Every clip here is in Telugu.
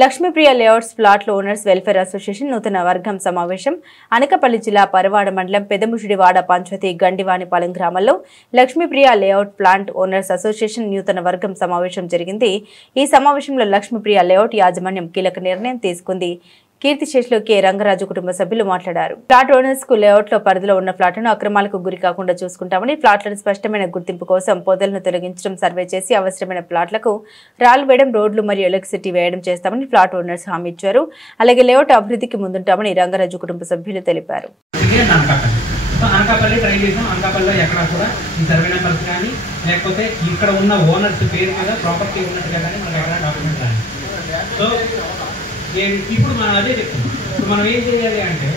Lakshmipriya layouts plot owners welfare association నూతన వర్గం సమావేశం అనకాపల్లి జిల్లా పరవాడ మండలం పెదముషిడివాడ పంచాయతీ గండివానిపాలెం గ్రామంలో Lakshmipriya layout plant owners association నూతన వర్గం సమావేశం జరిగింది. ఈ సమావేశంలో లక్ష్మీప్రియ లేఅవుట్ యాజమాన్యం కీలక నిర్ణయం తీసుకుంది. కీర్తిశేషులు కె రంగరాజు కుటుంబ సభ్యులు మాట్లాడారు. ఫ్లాట్ ఓనర్స్ కు లేఅవుట్ లో పరిధిలో ఉన్న ఫ్లాట్లను అక్రమాలకు గురి కాకుండా చూసుకుంటామని, ఫ్లాట్లను స్పష్టమైన గుర్తింపు కోసం పొదలను తొలగించడం, సర్వే చేసి అవసరమైన ఫ్లాట్లకు రాళ్లు వేయడం, రోడ్లు మరియు ఎలక్ట్రిసిటీ వేయడం చేస్తామని ఫ్లాట్ ఓనర్స్ హామీ ఇచ్చారు. అలాగే లేఅవుట్ అభివృద్ధికి ముందుంటామని రంగరాజు కుటుంబ సభ్యులు తెలిపారు. అనకాపల్లి ట్రై చేసాం. అనకాపల్లిలో ఎక్కడ కూడా ఈ సర్వే నెంబర్స్ కానీ లేకపోతే ఇక్కడ ఉన్న ఓనర్స్ పేరు మీద ప్రాపర్టీ ఉన్నట్టుగా కానీ మనకి ఎక్కడ డాక్యుమెంట్ రాదు. సో ఇప్పుడు మనం అదే చెప్తున్నాం. ఇప్పుడు మనం ఏం చేయాలి అంటే,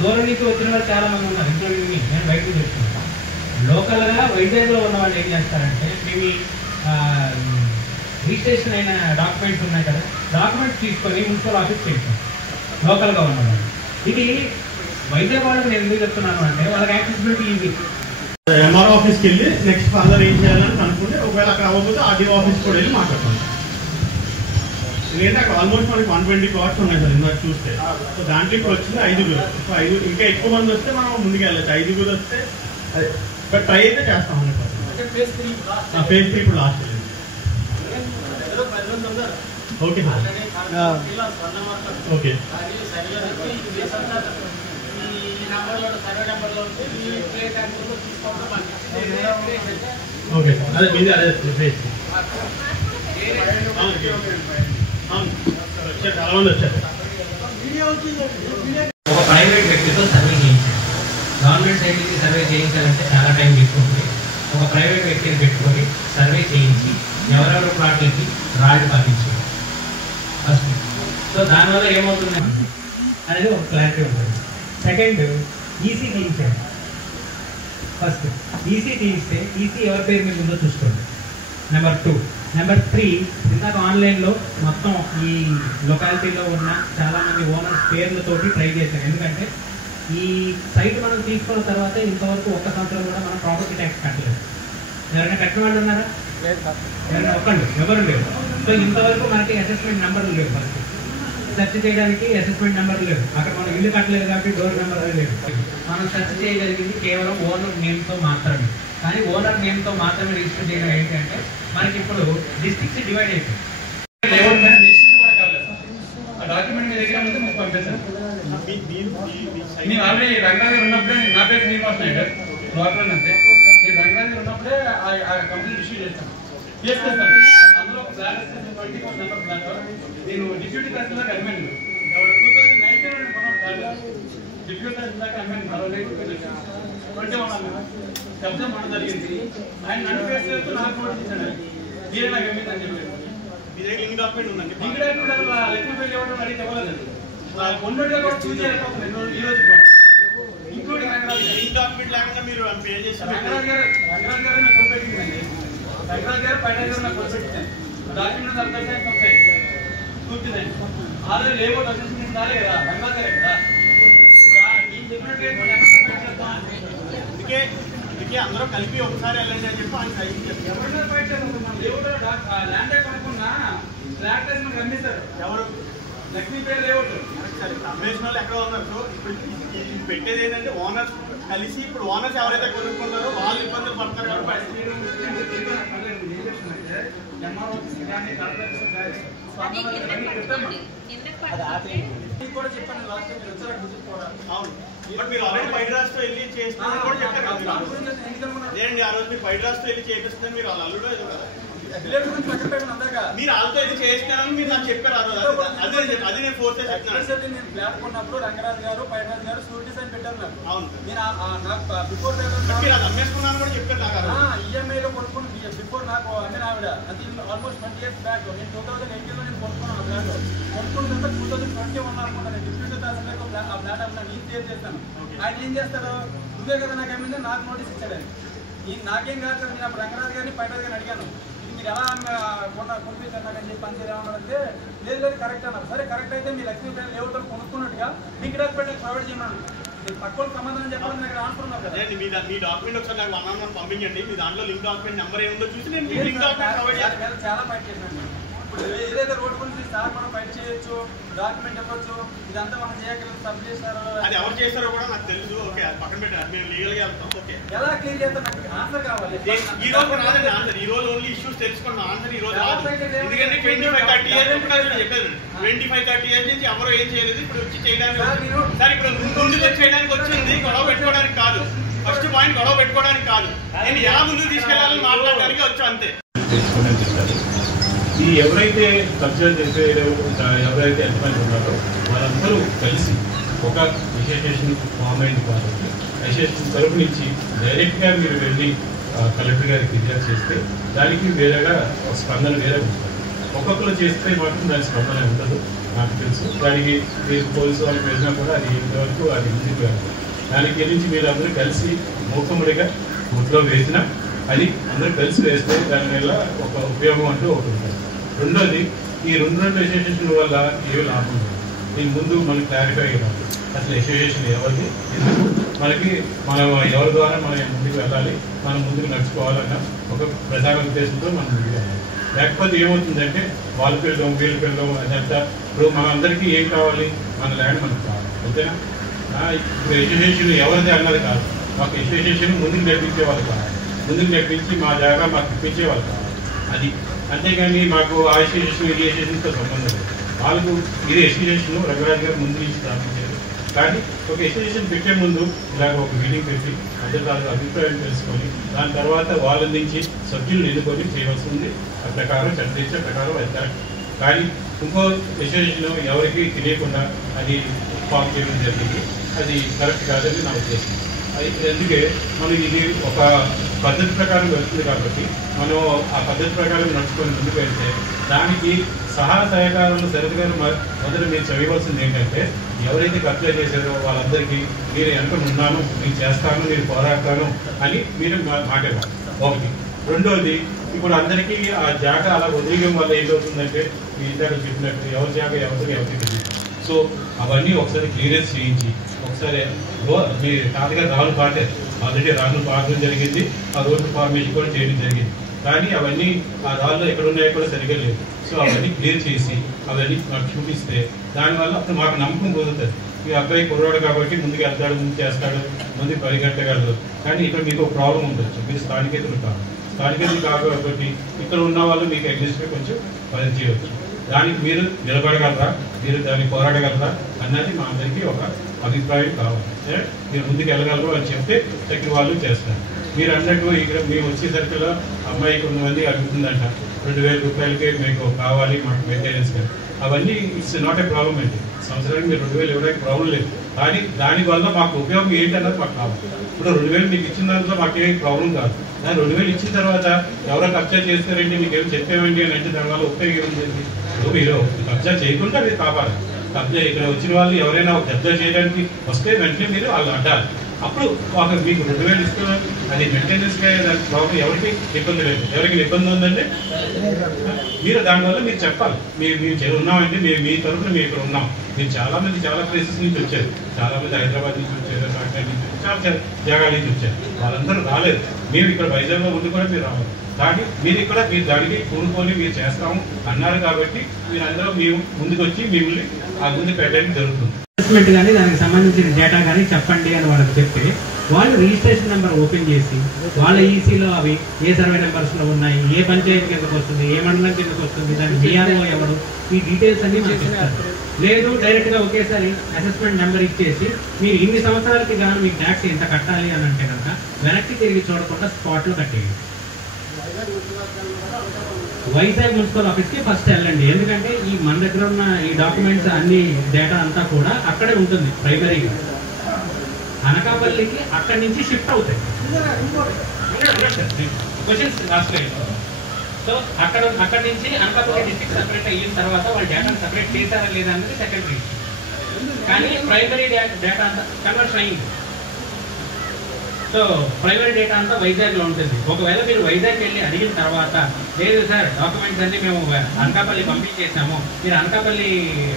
దూరం నుంచి వచ్చిన వాళ్ళు చాలా మంది ఉన్నారు, ఇంక్లూడింగ్ మీ. నేను బయటకు చెప్తున్నాను. లోకల్గా వైజాగ్లో ఉన్న వాళ్ళు ఏం చేస్తారంటే, మేము రిజిస్ట్రేషన్ అయిన డాక్యుమెంట్స్ ఉన్నాయి కదా, డాక్యుమెంట్స్ తీసుకొని మున్సిపల్ ఆఫీస్కి వెళ్తాం లోకల్గా ఉన్న వాళ్ళు. ఇది వైజాగ్ వాళ్ళకి నేను ఎందుకు చెప్తున్నాను అంటే, వాళ్ళకి యాక్సెసిబిలిటీ ఈజీ. ఎంఆర్ఓ ఆఫీస్కి వెళ్ళి నెక్స్ట్ ఫర్దర్ ఏం చేయాలని అనుకుంటే, ఒకవేళ అక్కడ అవ్వకపోతే ఆర్డీఓ ఆఫీస్ కూడా వెళ్ళి మాట్లాడుతాం. ఎందుకంటే అక్కడ ఆల్మోస్ట్ మనకి 120 ప్లాట్స్ ఉన్నాయి సార్ ఇందాక చూస్తే. సో దాంట్లో ఇప్పుడు వచ్చింది 5గురు. సో 5 ఇంకా ఎక్కువ మంది వస్తే మనం ముందుకు వెళ్ళచ్చు. 5గురు వస్తే అదే బట్ ట్రై అయితే చేస్తాం. 100% ఫేజ్ 3 ఇప్పుడు last. Okay sir. Okay okay అదే మీది అదే ఫేజ్ ఒక ప్రైవేట్ వ్యక్తితో సర్వే చేయించాలి. గవర్నమెంట్ సైడ్ నుంచి సర్వే చేయించాలంటే చాలా టైం తీసుకుంటుంది. ఒక ప్రైవేట్ వ్యక్తిని పెట్టుకొని సర్వే చేయించి ఎవరెవరు ప్లాట్లకి రాళ్ళు పాటించాలి ఫస్ట్. సో దానివల్ల ఏమవుతుంది అనేది ఒక క్లారిటీ ఉంటుంది. సెకండ్, ఈసీ తీయించాలి. ఫస్ట్ ఈసీ తీయిస్తే ఈసీ ఎవరి పేరు మీద ఉందో చూసుకోండి. నెంబర్ 2. నెంబర్ 3, ఇందాక ఆన్లైన్లో మొత్తం ఈ లొకాలిటీలో ఉన్న చాలామంది ఓనర్స్ పేర్లతోటి ట్రై చేశాను. ఎందుకంటే ఈ సైట్ మనం తీసుకున్న తర్వాత ఇంతవరకు ఒక్క సంవత్సరం కూడా మనం ప్రాపర్టీ ట్యాక్స్ కట్టలేదు. ఎవరైనా కట్టిన వాళ్ళు ఉన్నారా? ఎవరైనా ఒక్కళ్ళు ఎవరు లేవు. సో ఇంతవరకు మనకి అసెస్మెంట్ నెంబర్లు లేవు. మనకి సెర్చ్ చేయడానికి అసెస్మెంట్ నెంబర్లు లేవు. అక్కడ మనం ఇల్లు కట్టలేదు కాబట్టి డోర్ నెంబర్ లేవు. మనం సెర్చ్ చేయగలిగింది కేవలం ఓనర్ నేమ్తో మాత్రమే. కానీ ఓనర్ నేమ్తో మాత్రమే రిజిస్టర్ చేయడం ఏంటంటే, మనకి ఇప్పుడు డిస్ట్రిక్ట్స్ డివైడ్ అయిపోయింది. డాక్యుమెంట్ మీ దగ్గర ఉంటే మీకు పంపిస్తాను. నేను ఆల్రెడీ రంగాగారు ఉన్నప్పుడే నా పేరు శ్రీనివాస్ నాయుడు లోకల్ అంతే. నేను రంగాగారు ఉన్నప్పుడే ఆ కంప్లీట్ ఇష్యూ చేస్తాను. అందులో ప్లాన్ 24 నెంబర్ ప్లాన్ నేను డిప్యూటీ తహసీల్దార్ అడ్మిన్ 2019 డిప్యూటీ తహసీల్దార్ అడ్మిన్ 21 శబ్దం మనం జరిగింది. ఆయన నన్ను ఫేస్ చేస్తూ నాకు నోటీస్ ఇచ్చాడు. మీరే నాకు అమ్మింది అని చెప్పారు. మీ దగ్గర లింక్ డాక్యుమెంట్ ఉందండి. లింక్ డాక్యుమెంట్ లక్ష్మీపల్లి ఇవ్వడం అడిగి చెప్పలేదు. ఉన్నట్టుగా కూడా చూస్ చేయలేకపోతుంది ఈ రోజు కూడా. ఇంక్లూడింగ్ లింక్ డాక్యుమెంట్ లేకుండా మీరు పే చేస్తారు. రంగరాజ్ గారు నాకు కొనిపెట్టిందండి. రంగరాజ్ గారు పైన గారు నాకు కొనిపెట్టింది. డాక్యుమెంట్ అర్థం వస్తాయి చూపిందండి. ఆల్రెడీ లేబర్ అసెస్మెంట్ రాలే కదా, రంగరాజ్ గారే కదా. ఈ చెప్పినట్టు అందుకే అందరూ కలిపి ఒకసారి వెళ్ళండి అని చెప్పి ఆయన ల్యాండ్ కొనుక్కున్నా ఫ్లాట్ రమ్మిస్తారు. ఎవరు లక్ష్మీపేట లేఅవుట్ అమ్మేసిన వాళ్ళు ఎక్కడ ఉన్నారు? ఇప్పుడు పెట్టేది ఏంటంటే ఓనర్స్ కలిసి, ఇప్పుడు ఓనర్స్ ఎవరైతే కొనుక్కుంటారో వాళ్ళు ఇబ్బందులు పడతారు కాబట్టి కూడా చెప్పాను. లాస్ట్ టైం మీరు అవును, బట్ మీరు ఆల్రెడీ బయట రాష్ట్రం వెళ్ళి చేస్తున్నారు కూడా చెప్పారు. లేదండి, ఆ రోజు మీరు బయట రాష్ట్రం వెళ్ళి చేపిస్తే మీరు వాళ్ళ అల్లుడో ఏదో కదా మీరు వాళ్ళతో ఇది చేస్తున్నారని మీరు నాకు చెప్పారు. అది నేను ఫోర్స్ చేస్తున్నాను. నేను ఫ్లాట్ కొన్నప్పుడు రంగరాజు గారు పైరాజ్ గారు షూరిటీస్ అని పెట్టారు నాకు. అవును, నేను నాకు బిఫోర్ మీరు అది అమ్మేసుకున్నాను కూడా చెప్పారు నాకు. ఈఎంఐలో కొనుక్కుని బిఫోర్ నాకు అమ్మిన ఆవిడ అది ఆల్మోస్ట్ 20 years బ్యాక్. నేను 2018లో నేను కొనుక్కున్నాను ఫ్లాట్. కొనుక్కున్న 2021 అనుకున్నాను. డిప్యూటీ తహసీల్దార్ ఆ ఫ్లాట్ అమ్మినా నేను క్లియర్ చేస్తాను. ఆయన ఏం చేస్తాడు, నువ్వే కదా నాకు అమ్మిందా, నాకు నోటీస్ ఇచ్చాడు. నాకేం కాదు కదా. నేను అప్పుడు రంగరాజు గారిని పైరాజ్ గారిని అడిగాను, మీరు ఎలా కొనిపించారని చెప్పి పని ఏమన్నారంటే, లేదు లేదు కరెక్ట్ అన్నారు. సరే కరెక్ట్ అయితే మీ లక్ష్మీపేట లేఅవుట్ కొనుక్కున్నట్టుగా లింక్ డాక్యుమెంట్ ప్రొవైడ్ చేయమన్నాను. నేను తక్కువ సమాధానం చెప్పాలని నాకు ఆన్సర్ ఉన్నారు కదా. మీ డాక్యుమెంట్ ఒకసారి నాకు 1 on 1 పంపించండి. మీ దాంట్లో లింక్ డాక్యుమెంట్ నెంబర్ ఏముందో చూసి నేను లింక్ డాక్యుమెంట్ ప్రొవైడ్ చేస్తాను. చాలా ఫైట్ చేశాను. ఇప్పుడు ఏదైతే రోడ్డు గురించి సార్ మనం ఫైట్ చేయొచ్చు, డాక్యుమెంట్ ఇవ్వచ్చు, ఇదంతా మనం చేయగలం. సబ్ చేశారు, అది ఎవరు చేస్తారో కూడా నాకు తెలుసు. ఓకే, అది పక్కన పెట్టారు, మేము లీగల్గా వెళ్తాం. ఓకే, ఎలా క్లియర్ చేస్తాం? నాకు ఆన్సర్ కావాలి. ఈ రోజు రాదండి ఆన్సర్. ఈ రోజు ఓన్లీ ఇష్యూస్ తెలుసుకున్న ఆన్సర్ ఈ రోజు రాదు. ఎందుకంటే 25-30 ఇయర్స్ చెప్పారు. 25-30 ఇయర్స్ నుంచి ఎవరో ఏం చేయలేదు, ఇప్పుడు వచ్చి చేయడానికి. సార్ ఇప్పుడు ముందు చేయడానికి వచ్చింది, గొడవ పెట్టుకోవడానికి కాదు. ఫస్ట్ పాయింట్ గొడవ పెట్టుకోవడానికి కాదు, నేను ఎలా ముందుకు తీసుకెళ్లాలని మాట్లాడడానికి వచ్చా, అంతే. తెలుసుకోమని చెప్పారు. ఈ ఎవరైతే కబ్జా చేసే ఎవరైతే ఎంతమంది ఉన్నారో వాళ్ళందరూ కలిసి ఒక అసోసియేషన్ ఫామ్ అయింది కాబట్టి అసోసియేషన్ తరఫు నుంచి డైరెక్ట్గా మీరు వెళ్ళి కలెక్టర్ గారికి ఫిర్యాదు చేస్తే దానికి వేరేగా స్పందన వేరే ఉంటుంది. ఒక్కొక్కరు చేస్తే మాత్రం దాని స్పందన ఉండదు, నాకు తెలుసు. దానికి మీరు పోలీసు వాళ్ళకి వెళ్ళినా కూడా అది ఇంతవరకు అది ముందుకు వెళ్ళదు. దానికి నుంచి మీరు అందరూ కలిసి మూకముడిగా గుట్లో వేసినా అది అందరూ కలిసి వేస్తే దానివల్ల ఒక ఉపయోగం అంటూ ఒకటి ఉంటుంది. రెండోది, ఈ రెండు అసోసియేషన్ వల్ల ఏమి లాభం లేదు. దీని ముందు మనకు క్లారిఫై అవ్వాలి, అసలు అసోసియేషన్ ఎవరిది, ఎందుకు, మనకి మనం ఎవరి ద్వారా మనం ముందుకు వెళ్ళాలి, మనం ముందుకు నడుచుకోవాలన్న ఒక ప్రధాన ఉద్దేశంతో మనం ముందుకు వెళ్ళాలి. లేకపోతే ఏమవుతుందంటే వాళ్ళు పిల్లడం వీళ్ళు పిల్లడం అదంతా. ఇప్పుడు మనందరికీ ఏం కావాలి, మన ల్యాండ్ మనకు కావాలి, అంతేనా? ఇప్పుడు అసోసియేషన్ ఎవరిది అన్నది కాదు, మాకు అసోసియేషన్ ముందుకు నడిపించే వాళ్ళు కావాలి, ముందుకు నడిపించి మా జాగా మాకు ఇప్పించే వాళ్ళు కావాలి. అది అంతేగాని మాకు ఆ అసోసియేషన్ ఈ అసోసియేషన్తో సంబంధం లేదు. వాళ్ళకు ఇది అసోసియేషన్ రంగరాజు గారు ముందు నుంచి స్థాపించారు. కానీ ఒక అసోసియేషన్ పెట్టే ముందు ఇలాగ ఒక మీటింగ్ పెట్టి అందరి అభిప్రాయం తెలుసుకొని దాని తర్వాత వాళ్ళ నుంచి సభ్యులను ఎన్నుకొని చేయవలసి ఉంది. ఆ ప్రకారం చర్చించే ప్రకారం వెళ్తారు. కానీ ఇంకో అసోసియేషన్ ఎవరికి తెలియకుండా అది ఫామ్ చేయడం జరిగింది, అది కరెక్ట్ కాదని నా ఉద్దేశం. అందుకే మనం ఇది ఒక పద్ధతి ప్రకారం వెళ్తుంది కాబట్టి మనం ఆ పద్ధతి ప్రకారం నడుచుకొని ముందుకు వెళ్తే దానికి సహకారాలు సరిగ్గా మొదట మీరు చదివలసింది ఏంటంటే ఎవరైతే కబ్జా చేశారో వాళ్ళందరికీ మీరు వెనక ఉన్నాను, నేను చేస్తాను, నేను పోరాడతాను అని మీరు మాట్లాడాలి. ఒకటి. రెండోది, ఇప్పుడు అందరికీ ఆ జాగా అలా వదిలేయడం వల్ల ఏమవుతుందంటే మీ ఇందాక చెప్పినట్టు ఎవరి జాగా ఎవరికి తెలియదు. సో అవన్నీ ఒకసారి క్లియరెన్స్ చేయించి ఒకసారి మీ తాతగారు రాళ్ళు పాటారు, ఆల్రెడీ రాళ్ళు పాటడం జరిగింది, ఆ రోడ్డు ఫార్మేషన్ కూడా చేయడం జరిగింది. కానీ అవన్నీ ఆ రాళ్ళు ఎక్కడ ఉన్నాయో కూడా సరిగ్గా లేదు. సో అవన్నీ క్లియర్ చేసి అవన్నీ మాకు చూపిస్తే దానివల్ల అప్పుడు మాకు నమ్మకం కుదురుతుంది. ఈ అబ్బాయి కుర్రాడు కాబట్టి ముందుకు వెళ్తాడు, ముందు చేస్తాడు, ముందుకు పరిగెట్టగలడు. కానీ ఇక్కడ మీకు ఒక ప్రాబ్లం ఉండొచ్చు, మీరు స్థానికేతలు కాదు. స్థానికేతలు కాబట్టి ఇక్కడ ఉన్న వాళ్ళు మీకు అగ్నిస్ట్గా కొంచెం పని చేయవచ్చు. దానికి మీరు నిలబడగలరా, మీరు దాన్ని పోరాడగలరా అన్నది మా అందరికీ ఒక అభిప్రాయం కావాలి. మీరు ముందుకు వెళ్ళగలరు అని చెప్తే చక్కెర వాళ్ళు చేస్తారు. మీరు అన్నట్టు ఇక్కడ మేము వచ్చేసరికల్లా అమ్మాయి కొంతమంది అడుగుతుందంట 2,000 రూపాయలకే మీకు కావాలి మాకు మెయింటెనెన్స్ కానీ. అవన్నీ ఇట్స్ నాట్ ఏ ప్రాబ్లం అండి. సంవత్సరానికి మీరు 2,000 ఇవ్వడానికి ప్రాబ్లం లేదు. కానీ దానివల్ల మాకు ఉపయోగం ఏంటన్నది మాకు కావాలి. ఇప్పుడు 2,000 మీకు ఇచ్చిన దాంట్లో మాకేం ప్రాబ్లం కాదు. దాని 2,000 ఇచ్చిన తర్వాత ఎవరో కబ్జా చేస్తారండి, మీకు ఏమి చెప్పామండి అని అంటే దానివల్ల ఉపయోగం ఏంటి? మీరు కబ్జా చేయకుండా మీరు కాపాలి. కబ్జా ఇక్కడ వచ్చిన వాళ్ళు ఎవరైనా కబ్జా చేయడానికి వస్తే వెంటనే మీరు వాళ్ళు అడ్డాలి. అప్పుడు మీకు 2,000 ఇస్తున్నారు, అది మెయింటెనెన్స్గా దాని ప్రాబ్లం ఎవరికి ఇబ్బంది లేదు. ఎవరికి ఇబ్బంది ఉందంటే మీరు దానివల్ల మీరు చెప్పాలి, మేము ఉన్నామంటే మేము మీ తరఫున మేము ఇక్కడ ఉన్నాం. మీరు చాలా ప్లేసెస్ నుంచి వచ్చారు, చాలామంది హైదరాబాద్ నుంచి వచ్చారు, కాకినాడ నుంచి చాలా జాగాల నుంచి వచ్చారు. వాళ్ళందరూ రాలేదు. మేము ఇక్కడ వైజాగ్లో ఉండి కూడా మీరు రావాలి. కానీ మీరు ఇక్కడ మీరు దానికి కూడుకొని మీరు చేస్తాము అన్నారు కాబట్టి మీరందరూ మేము ముందుకు వచ్చి మిమ్మల్ని ఆ ముందు పెట్టడానికి జరుగుతుంది. అసెస్మెంట్ కానీ దానికి సంబంధించిన డేటా కానీ చెప్పండి అని వాళ్ళకి చెప్తే వాళ్ళు రిజిస్ట్రేషన్ నెంబర్ ఓపెన్ చేసి వాళ్ళ ఈసీలో అవి ఏ సర్వే నెంబర్స్లో ఉన్నాయి, ఏ పంచాయతీ కిందకు వస్తుంది, ఏ మండలం కిందకు వస్తుంది, దాని విఆర్ఓ ఎవరు, ఈ డీటెయిల్స్ అన్ని చేస్తారు. లేదు డైరెక్ట్గా ఒకేసారి అసెస్మెంట్ నెంబర్ ఇచ్చేసి మీరు ఇన్ని సంవత్సరాలకి కానీ మీకు ట్యాక్స్ ఎంత కట్టాలి అని అంటే కనుక వెనక్కి తిరిగి చూడకుండా స్పాట్లో కట్టేయండి. వైజాగ్ మున్సిపల్ ఆఫీస్కి ఫస్ట్ వెళ్ళండి. ఎందుకంటే ఈ మన దగ్గర ఉన్న ఈ డాక్యుమెంట్స్ అన్ని డేటా అంతా కూడా అక్కడే ఉంటుంది ప్రైమరీగా. అనకాపల్లికి అక్కడి నుంచి షిఫ్ట్ అవుతాయి. సో అక్కడి నుంచి అనకాపల్లి డిస్ట్రిక్ట్ సపరేట్ అయిన తర్వాత వాళ్ళు డేటాను సపరేట్ చేశారా లేదా అనేది సెకండరీ. కానీ ప్రైమరీ డేటా అంతా కన్వర్షన్ అయ్యింది. సో ప్రైమరీ డేటా అంతా వైజాగ్లో ఉంటుంది. ఒకవేళ మీరు వైజాగ్ వెళ్ళి అడిగిన తర్వాత లేదు సార్ డాక్యుమెంట్స్ అన్ని మేము అనకాపల్లి పంపించేసాము, మీరు అనకాపల్లి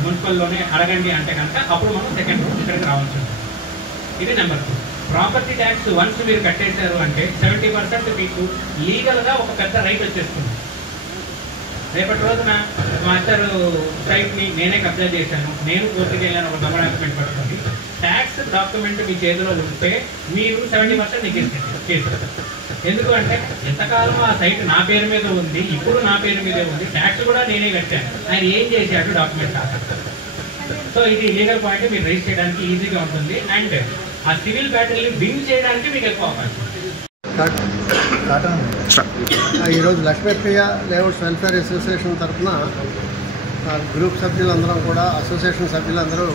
మున్సిపల్లోనే అడగండి అంటే కనుక అప్పుడు మనం సెకండ్ రౌండ్ ఇక్కడికి రావాల్సి ఉంటుంది. ఇది నెంబర్ 2. ప్రాపర్టీ ట్యాక్స్ వన్స్ మీరు కట్టేశారు అంటే 70% మీకు లీగల్గా ఒక పెద్ద రైట్ వచ్చేస్తుంది. రేపటి రోజున మాస్టర్ సైట్ని నేనే కబ్జా చేశాను, నేను కోర్టుకి వెళ్ళాను ఒక దొంగ డాక్యుమెంట్ పట్టుకొని, ట్యాక్స్ డాక్యుమెంట్ మీ చేతిలో ఉంటే మీరు 70% నెగ్గేస్తారు కేసు. ఎందుకు అంటే ఎంతకాలం ఆ సైట్ నా పేరు మీద ఉంది, ఇప్పుడు నా పేరు మీదే ఉంది, ట్యాక్స్ కూడా నేనే కట్టాను, ఆయన ఏం చేశాడు డాక్యుమెంట్ కాదు. సో ఇది లీగల్ పాయింట్ మీరు రైజ్ చేయడానికి ఈజీగా ఉంటుంది అండ్ ఆ సివిల్ బ్యాటిల్ని విన్ చేయడానికి మీకు ఎక్కువ అవకాశం. ఈరోజు లక్ష్మీప్రియ లేఅవుట్స్ వెల్ఫేర్ అసోసియేషన్ తరఫున గ్రూప్ సభ్యులందరం కూడా అసోసియేషన్ సభ్యులందరూ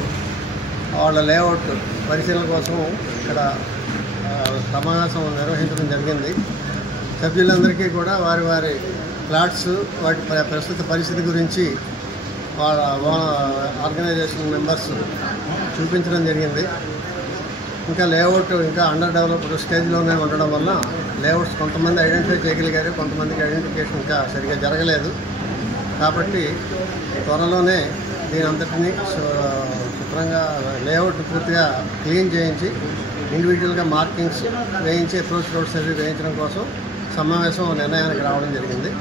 వాళ్ళ లేఅవుట్ పరిశీలన కోసం ఇక్కడ సమావేశం నిర్వహించడం జరిగింది. సభ్యులందరికీ కూడా వారి వారి ఫ్లాట్స్ వాటి ప్రస్తుత పరిస్థితి గురించి వాళ్ళ ఆర్గనైజేషన్ మెంబర్స్ చూపించడం జరిగింది. ఇంకా లేఅవుట్ ఇంకా అండర్ డెవలప్డ్ స్టేజ్లోనే ఉండడం వల్ల లేఅవుట్స్ కొంతమంది ఐడెంటిఫై చేయగలిగారు, కొంతమందికి ఐడెంటిఫికేషన్ ఇంకా సరిగ్గా జరగలేదు. కాబట్టి త్వరలోనే దీని అంతటినీ శుభ్రంగా లేఅవుట్ పూర్తిగా క్లీన్ చేయించి ఇండివిజువల్గా మార్కింగ్స్ వేయించి అప్రోచ్ రోడ్స్ అవి వేయించడం కోసం సమావేశం నిర్ణయానికి రావడం జరిగింది.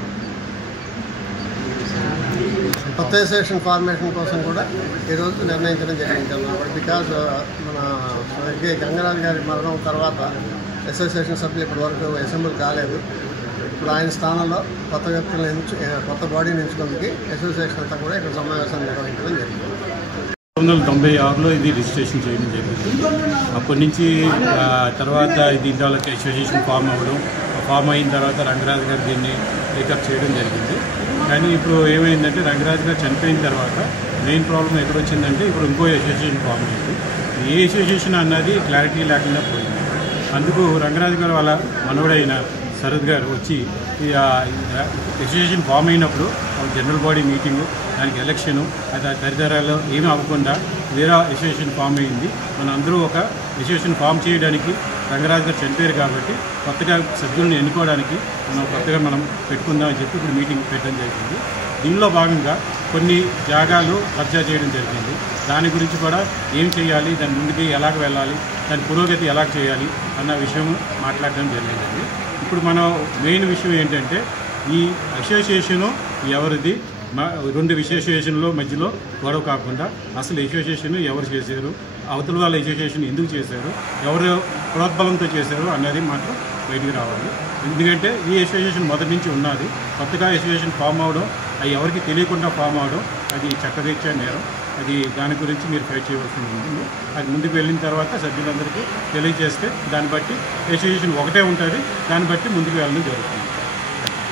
కొత్త అసోసియేషన్ ఫార్మేషన్ కోసం కూడా ఈరోజు నిర్ణయించడం జరిగింది. బికాజ్ మన స్వర్గీయ గంగరాజు గారి మరణం తర్వాత అసోసియేషన్ సభ్యులు ఇప్పటి వరకు అసెంబ్లీ కాలేదు. ఇప్పుడు ఆయన స్థానంలో కొత్త వ్యక్తులను కొత్త బాడీని ఎంచుకుందుకు అసోసియేషన్ అంతా కూడా ఇక్కడ సమావేశాన్ని నిర్వహించడం జరిగింది. 1996లో ఇది రిజిస్ట్రేషన్ చేయడం జరిగింది. అప్పటి నుంచి తర్వాత దీని వాళ్ళకి అసోసియేషన్ ఫామ్ అయిన తర్వాత రంగరాజు గారు దీన్ని టేకప్ చేయడం జరిగింది. కానీ ఇప్పుడు ఏమైందంటే రంగరాజు గారు చనిపోయిన తర్వాత మెయిన్ ప్రాబ్లం ఎక్కడ వచ్చిందంటే ఇప్పుడు ఇంకో అసోసియేషన్ ఫామ్ అయింది. ఏ అసోసియేషన్ అన్నది క్లారిటీ లేకుండా పోయింది. అందుకు రంగరాజు గారు వాళ్ళ మనవడైన శరత్ గారు వచ్చి అసోసియేషన్ ఫామ్ అయినప్పుడు జనరల్ బాడీ మీటింగు, దానికి ఎలక్షను, అది తదితరాలు ఏమీ అవ్వకుండా వేరే అసోసియేషన్ ఫామ్ అయింది. మన అందరూ ఒక అసోసియేషన్ ఫామ్ చేయడానికి రంగరాజు గారు చనిపోయారు కాబట్టి కొత్తగా సభ్యులను ఎన్నుకోవడానికి మనం పెట్టుకుందామని చెప్పి ఇప్పుడు మీటింగ్ పెట్టడం జరిగింది. దీనిలో భాగంగా కొన్ని జాగాలు కబ్జా చేయడం జరిగింది. దాని గురించి కూడా ఏం చేయాలి, దాని ముందుకి ఎలాగ వెళ్ళాలి, దాని పురోగతి ఎలా చేయాలి అన్న విషయం మాట్లాడడం జరిగింది. ఇప్పుడు మనం మెయిన్ విషయం ఏంటంటే ఈ అసోసియేషను ఎవరిది, రెండు అసోసియేషన్లో మధ్యలో గొడవ కాకుండా అసలు అసోసియేషన్ ఎవరు చేశారు, అవతల వాళ్ళ అసోసియేషన్ ఎందుకు చేశారు, ఎవరు ప్రోద్బలంతో చేశారు అన్నది మాత్రం బయటికి రావాలి. ఎందుకంటే ఈ అసోసియేషన్ మొదటి నుంచి ఉన్నది. కొత్తగా అసోసియేషన్ ఫామ్ అవడం, అది ఎవరికి తెలియకుండా ఫామ్ అవడం అది చట్టరీత్యా నేరం. అది దాని గురించి మీరు ఫైట్ చేయవలసి ఉంటుంది. అది ముందుకు వెళ్ళిన తర్వాత సభ్యులందరికీ తెలియజేస్తే దాన్ని బట్టి అసోసియేషన్ ఒకటే ఉంటుంది, దాన్ని బట్టి ముందుకు వెళ్ళడం జరుగుతుంది.